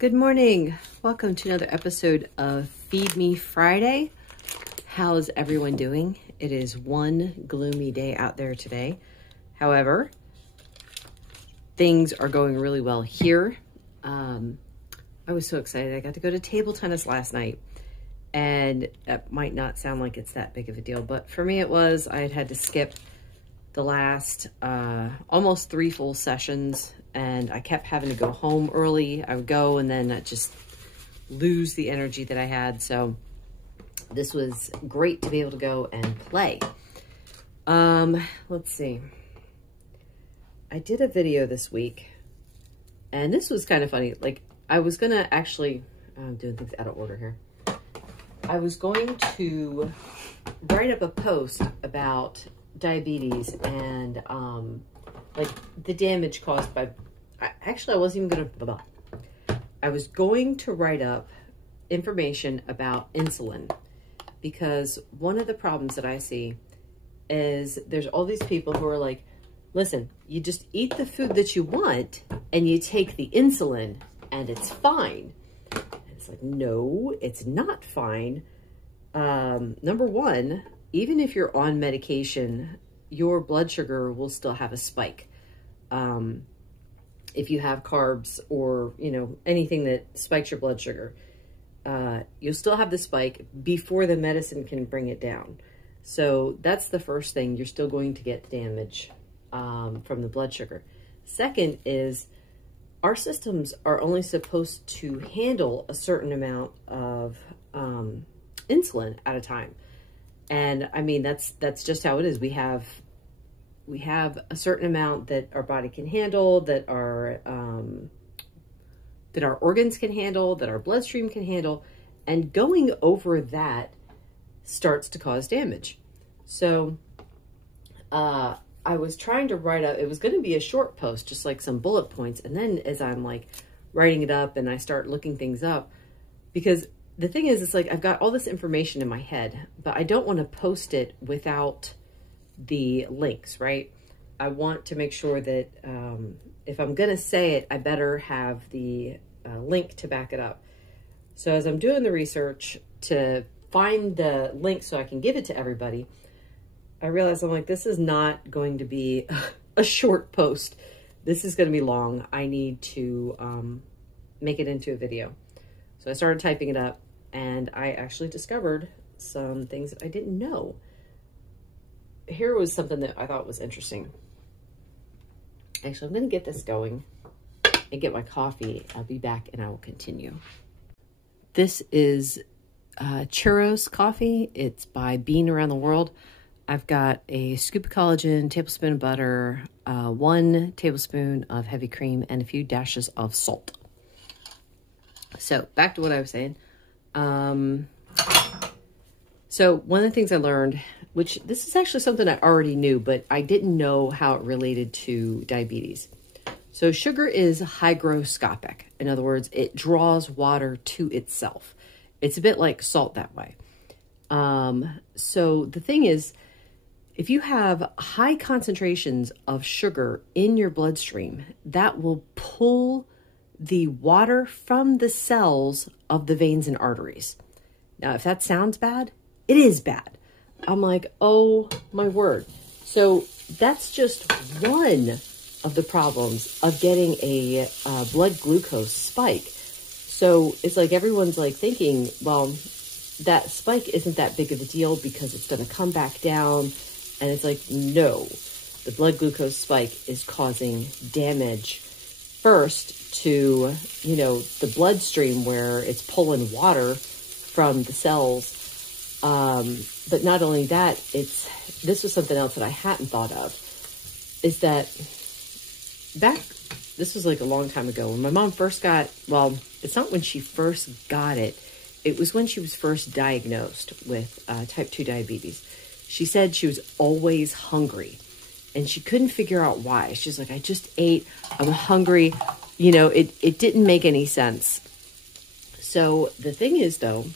Good morning. Welcome to another episode of Feed Me Friday. How's everyone doing? It is one gloomy day out there today. However, things are going really well here. I was so excited. I got to go to table tennis last night, and that might not sound like it's that big of a deal, but for me it was. I had to skip the last almost 3 full sessions, and I kept having to go home early. I would go and then I'd just lose the energy that I had. So this was great to be able to go and play. Let's see. I did a video this week, and this was kind of funny. Like, I was going to actually, I'm doing things out of order here. I was going to write up a post about diabetes and like the damage caused by, actually I wasn't even gonna, I was going to write up information about insulin, because one of the problems that I see is there's all these people who are like, listen, you just eat the food that you want and you take the insulin and it's fine. And it's like, no, it's not fine. Number one, even if you're on medication, your blood sugar will still have a spike. If you have carbs or, you know, anything that spikes your blood sugar, you'll still have the spike before the medicine can bring it down. So that's the first thing. You're still going to get damage from the blood sugar. Second is, our systems are only supposed to handle a certain amount of insulin at a time. And I mean, that's just how it is. We have a certain amount that our body can handle, that our organs can handle, that our bloodstream can handle, and going over that starts to cause damage. So I was trying to write up, it was going to be a short post, just like some bullet points. And then as I'm like writing it up and I start looking things up, because the thing is, it's like I've got all this information in my head, but I don't want to post it without the links, right? I want to make sure that if I'm going to say it, I better have the link to back it up. So as I'm doing the research to find the link so I can give it to everybody, I realized I'm like, this is not going to be a short post. This is going to be long. I need to make it into a video. So I started typing it up, and I actually discovered some things that I didn't know. Here was something that I thought was interesting. Actually, I'm going to get this going and get my coffee. I'll be back and I will continue. This is Churros coffee. It's by Bean Around the World. I've got a scoop of collagen, tablespoon of butter, 1 tablespoon of heavy cream, and a few dashes of salt. So back to what I was saying. So one of the things I learned, which this is actually something I already knew, but I didn't know how it related to diabetes. So sugar is hygroscopic. In other words, it draws water to itself. It's a bit like salt that way. So the thing is, if you have high concentrations of sugar in your bloodstream, that will pull the water from the cells of the veins and arteries. Now, if that sounds bad, it is bad. I'm like, oh my word. So that's just one of the problems of getting a blood glucose spike. So it's like everyone's like thinking, well, that spike isn't that big of a deal because it's going to come back down. And it's like, no, the blood glucose spike is causing damage first to, you know, the bloodstream where it's pulling water from the cells. But not only that, this was something else that I hadn't thought of, is that this was like a long time ago when my mom first got, well, it's not when she first got it. It was when she was first diagnosed with type 2 diabetes. She said she was always hungry and she couldn't figure out why. She's like, I just ate, I'm hungry. You know, it didn't make any sense. So the thing is though,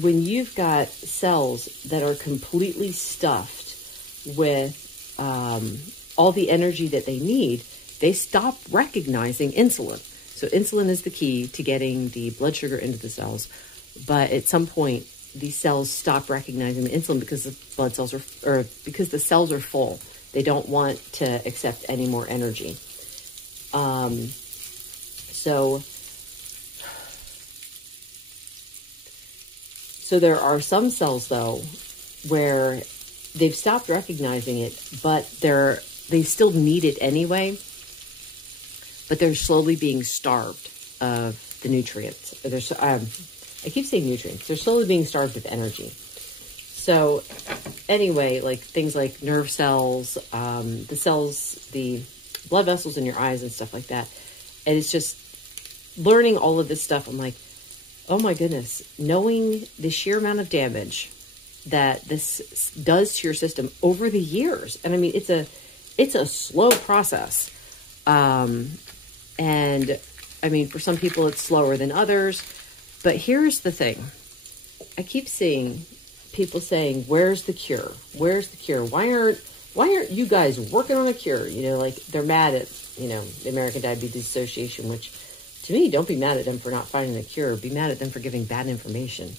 when you've got cells that are completely stuffed with all the energy that they need, they stop recognizing insulin. So insulin is the key to getting the blood sugar into the cells. But at some point, these cells stop recognizing the insulin because the blood cells or because the cells are full. They don't want to accept any more energy. So there are some cells, though, where they've stopped recognizing it, but they still need it anyway, but they're slowly being starved of the nutrients. I keep saying nutrients. They're slowly being starved of energy. So anyway, like things like nerve cells, the blood vessels in your eyes and stuff like that. And it's just learning all of this stuff. I'm like, oh my goodness, knowing the sheer amount of damage that this does to your system over the years. And I mean, it's a slow process. And I mean, for some people it's slower than others, but here's the thing. I keep seeing people saying, where's the cure? Where's the cure? Why aren't you guys working on a cure? You know, like they're mad at, the American Diabetes Association, which to me, don't be mad at them for not finding a cure. Be mad at them for giving bad information.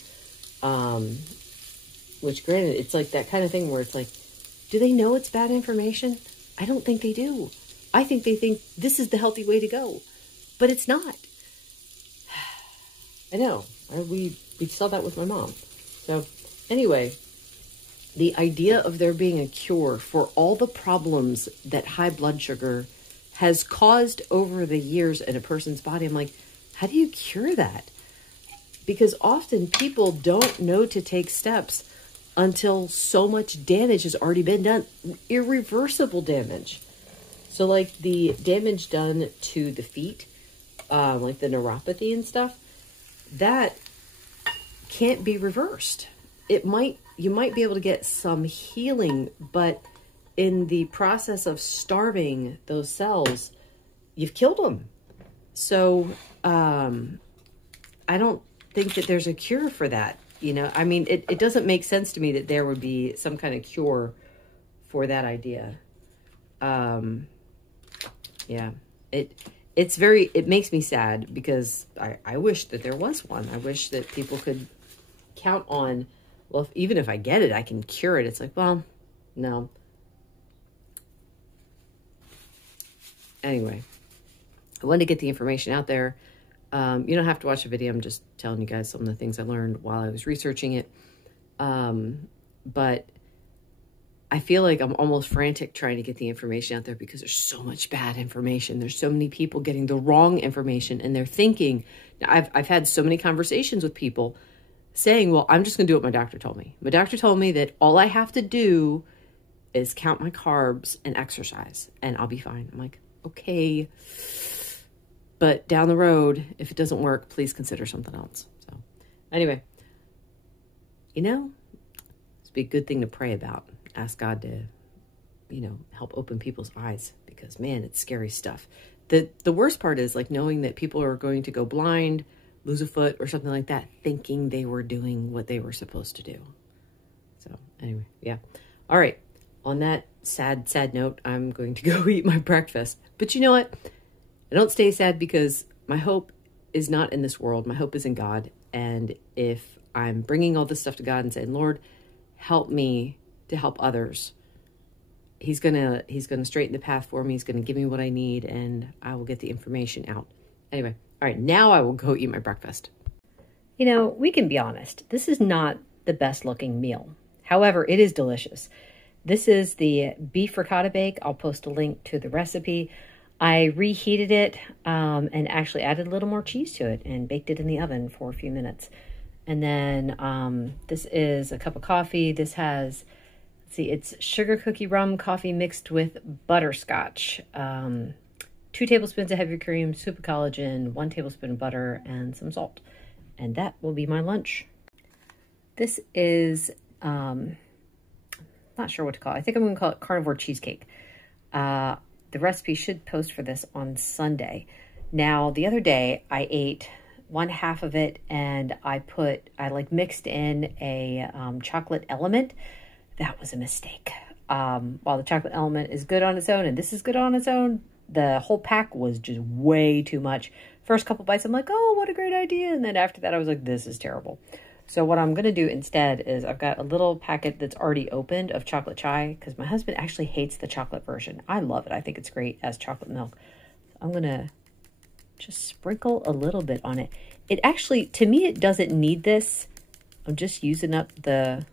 Which granted, it's like that kind of thing where it's like, do they know it's bad information? I don't think they do. I think they think this is the healthy way to go, but it's not. I know. We saw that with my mom. So anyway, the idea of there being a cure for all the problems that high blood sugar has caused over the years in a person's body, I'm like, how do you cure that? Because often people don't know to take steps until so much damage has already been done. Irreversible damage. So like the damage done to the feet, like the neuropathy and stuff, that can't be reversed. You might be able to get some healing, but in the process of starving those cells, you've killed them. So I don't think that there's a cure for that. I mean, it doesn't make sense to me that there would be some kind of cure for that idea. Yeah, it makes me sad because I wish that there was one. I wish that people could count on, well, even if I get it, I can cure it. It's like, well, no. Anyway, I wanted to get the information out there. You don't have to watch the video. I'm just telling you guys some of the things I learned while I was researching it. But I feel like I'm almost frantic trying to get the information out there because there's so much bad information. There's so many people getting the wrong information, and they're thinking, I've had so many conversations with people saying, well, I'm just going to do what my doctor told me. My doctor told me that all I have to do is count my carbs and exercise, and I'll be fine. I'm like, okay, but down the road, if it doesn't work, please consider something else. So anyway, it's be a good thing to pray about. Ask God to, help open people's eyes, because man, it's scary stuff. The worst part is like knowing that people are going to go blind, lose a foot or something like that, thinking they were doing what they were supposed to do. So anyway, yeah. All right. On that sad note, I'm going to go eat my breakfast. But you know what? I don't stay sad because my hope is not in this world. My hope is in God. And if I'm bringing all this stuff to God and saying, Lord, help me to help others, He's gonna straighten the path for me. He's gonna give me what I need, and I will get the information out. Anyway, all right, now I will go eat my breakfast. We can be honest. This is not the best looking meal. However, it is delicious. This is the beef ricotta bake. I'll post a link to the recipe. I reheated it and actually added a little more cheese to it and baked it in the oven for a few minutes. And then this is a cup of coffee. This has, it's sugar cookie rum coffee mixed with butterscotch. 2 tablespoons of heavy cream, scoop of collagen, 1 tablespoon of butter, and some salt. And that will be my lunch. This is, not sure what to call it. I think I'm going to call it carnivore cheesecake. The recipe should post for this on Sunday. Now, the other day I ate 1/2 of it and I mixed in a chocolate element. That was a mistake. While the chocolate element is good on its own and this is good on its own, the whole pack was just way too much. First couple bites, I'm like, oh, what a great idea. And then after that, I was like, this is terrible. So what I'm going to do instead is I've got a little packet that's already opened of chocolate chai because my husband actually hates the chocolate version. I love it. I think it's great as chocolate milk. So I'm going to just sprinkle a little bit on it. It actually, to me, it doesn't need this. I'm just using up the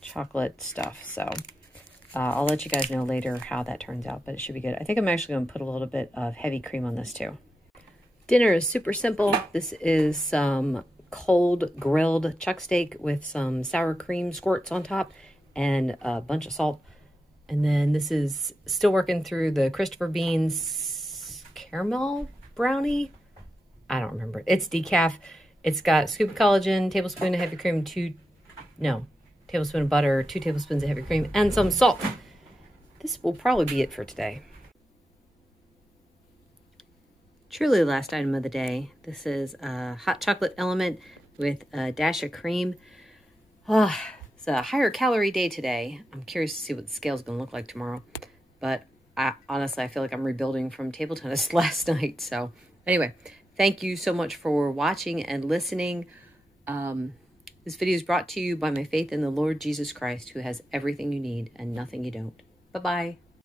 chocolate stuff. So I'll let you guys know later how that turns out, but it should be good. I think I'm actually going to put a little bit of heavy cream on this too. Dinner is super simple. This is some cold grilled chuck steak with some sour cream squirts on top and a bunch of salt. And then this is still working through the Christopher Beans caramel brownie. I don't remember. It's decaf. It's got scoop of collagen, tablespoon of heavy cream, tablespoon of butter, 2 tablespoons of heavy cream, and some salt. This will probably be it for today. Truly last item of the day. This is a hot chocolate element with a dash of cream. It's a higher calorie day today. I'm curious to see what the scale is going to look like tomorrow. But honestly, I feel like I'm rebuilding from table tennis last night. So anyway, thank you so much for watching and listening. This video is brought to you by my faith in the Lord Jesus Christ, who has everything you need and nothing you don't. Bye-bye.